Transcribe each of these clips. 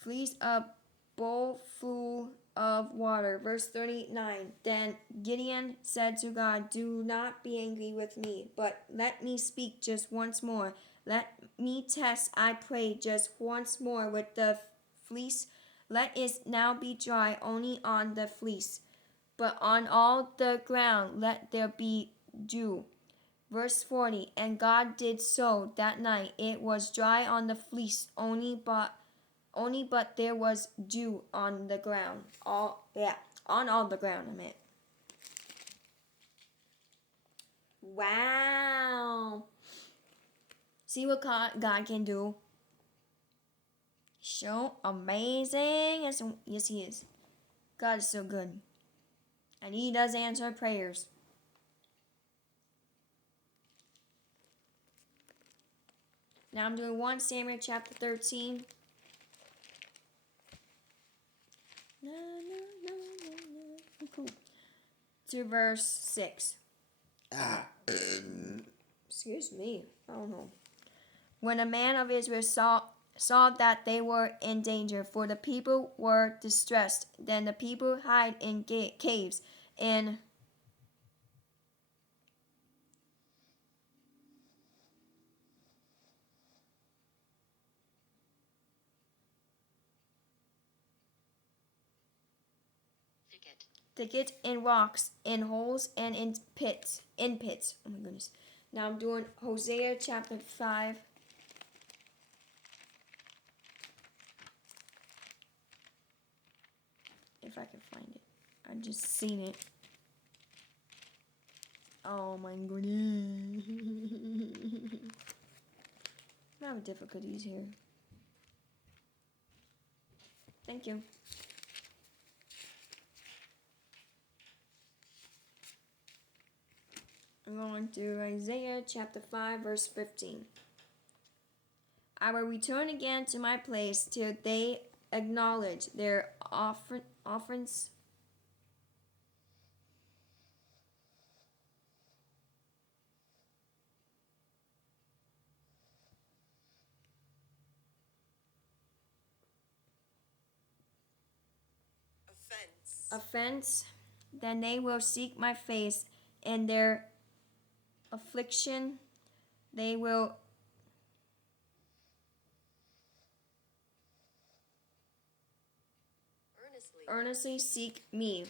fleece a bowl full of water. Verse 39. Then Gideon said to God, do not be angry with me, but let me speak just once more. Let me test, I pray, just once more with the fleece. Let it now be dry only on the fleece, but on all the ground let there be dew. Verse 40. And God did so that night. It was dry on the fleece only, but there was dew on the ground. On all the ground, I meant. Wow. See what God can do. So amazing. Yes, he is. God is so good. And he does answer prayers. Now I'm doing 1 Samuel chapter 13. Cool. To verse 6. Excuse me. I don't know. When a man of Israel saw that they were in danger, for the people were distressed, then the people hid in caves and thicket in rocks, in holes, and in pits. Oh my goodness. Now I'm doing Hosea chapter 5. If I can find it. I just seen it. Oh my goodness. I'm having difficulties here. Thank you. I'm going to Isaiah chapter 5, verse 15. I will return again to my place till they acknowledge their offerings. Offense, then they will seek my face. In their affliction, they will earnestly seek me.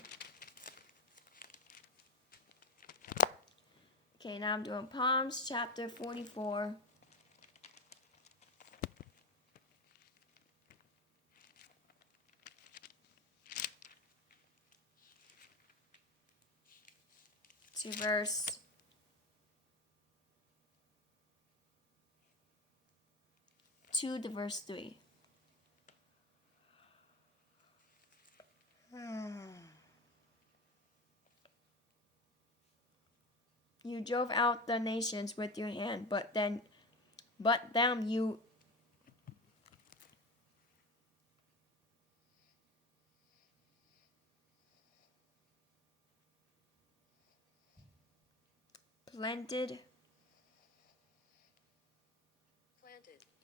Okay, now I'm doing Psalms chapter 44. To verse 2 to verse 3. You drove out the nations with your hand, but them you planted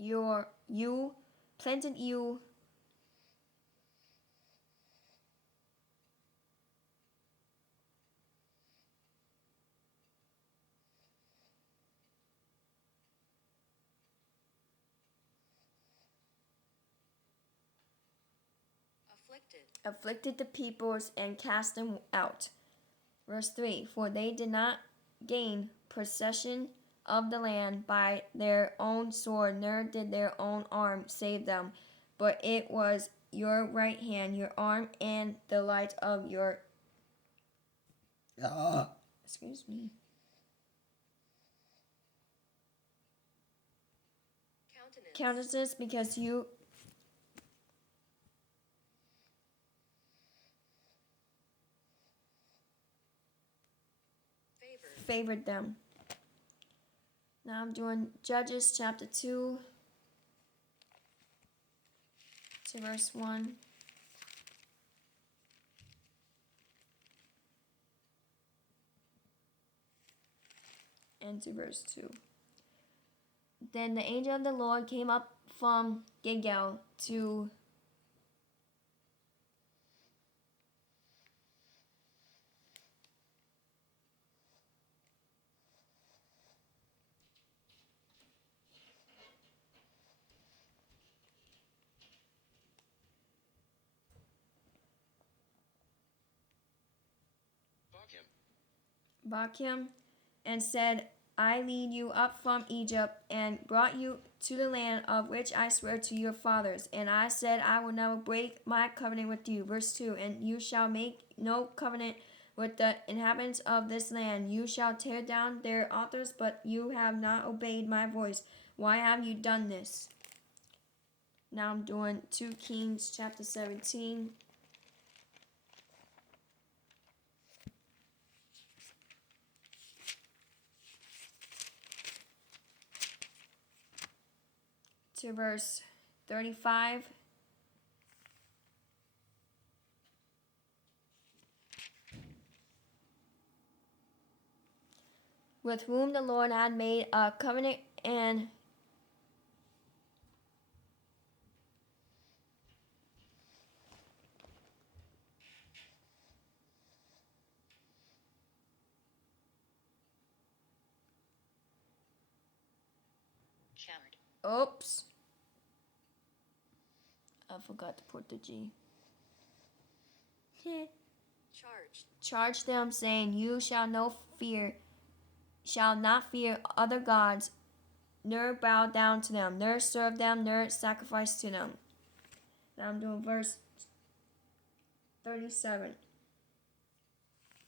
you planted you afflicted the peoples and cast them out. Verse 3. For they did not gain possession of the land by their own sword, nor did their own arm save them, but it was your right hand, your arm, and the light of your excuse me. Countenance, because you favored them. Now I'm doing Judges chapter 2 to verse 1. And to verse 2. Then the angel of the Lord came up from Gilgal to Bakim, and said, I lead you up from Egypt and brought you to the land of which I swear to your fathers. And I said, I will never break my covenant with you. Verse 2. And you shall make no covenant with the inhabitants of this land. You shall tear down their altars, but you have not obeyed my voice. Why have you done this? Now I'm doing 2 Kings chapter 17. To verse 35. With whom the Lord had made a covenant and oops. I forgot to put the G. Charge them, saying, You shall not fear other gods, nor bow down to them, nor serve them, nor sacrifice to them. Now I'm doing verse 37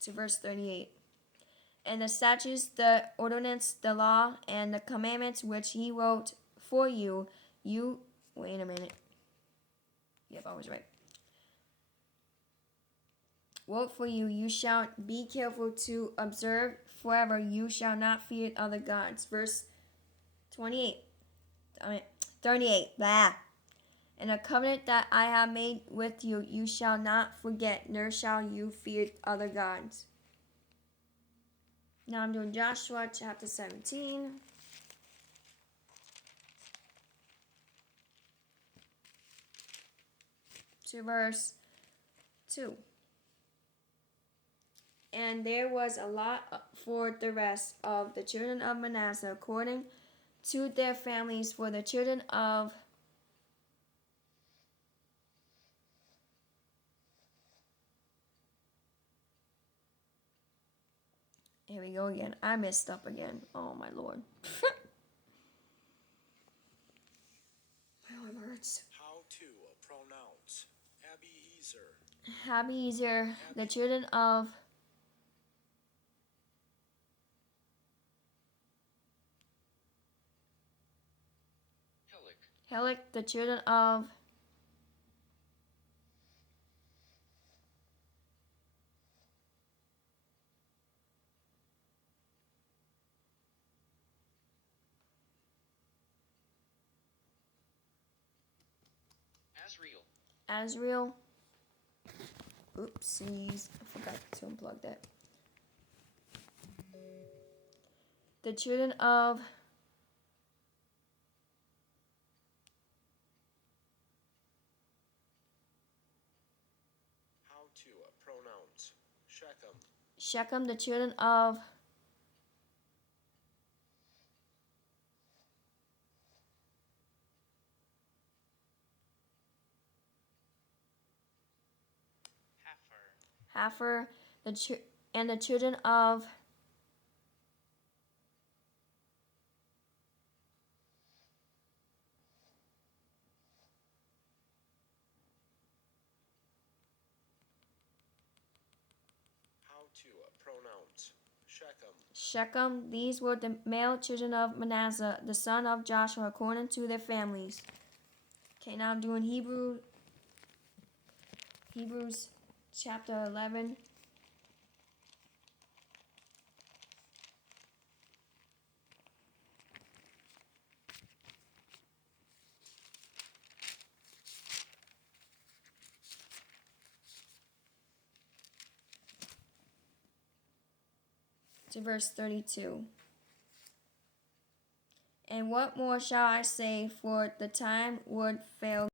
to verse 38. And the statutes, the ordinance, the law, and the commandments which he wrote for you, wait a minute. Yep, I was right. Wrote for you, you shall be careful to observe forever. You shall not fear other gods. Verse 38. 38. Blah. And a covenant that I have made with you, you shall not forget, nor shall you fear other gods. Now I'm doing Joshua chapter 17. To verse 2. And there was a lot for the rest of the children of Manasseh according to their families, for the children of here we go again. I messed up again. Oh my Lord. My arm hurts. How to pronounce Abiezer. Abiezer, the children of Helek, the children of Azriel. Oopsies, I forgot to unplug that. The children of How to pronounce Shechem. Shechem, the children of Hapher, and the children of How to pronounce Shechem. Shechem. These were the male children of Manasseh, the son of Joshua, according to their families. Okay, now I'm doing Hebrews chapter 11. To verse 32. And what more shall I say, for the time would fail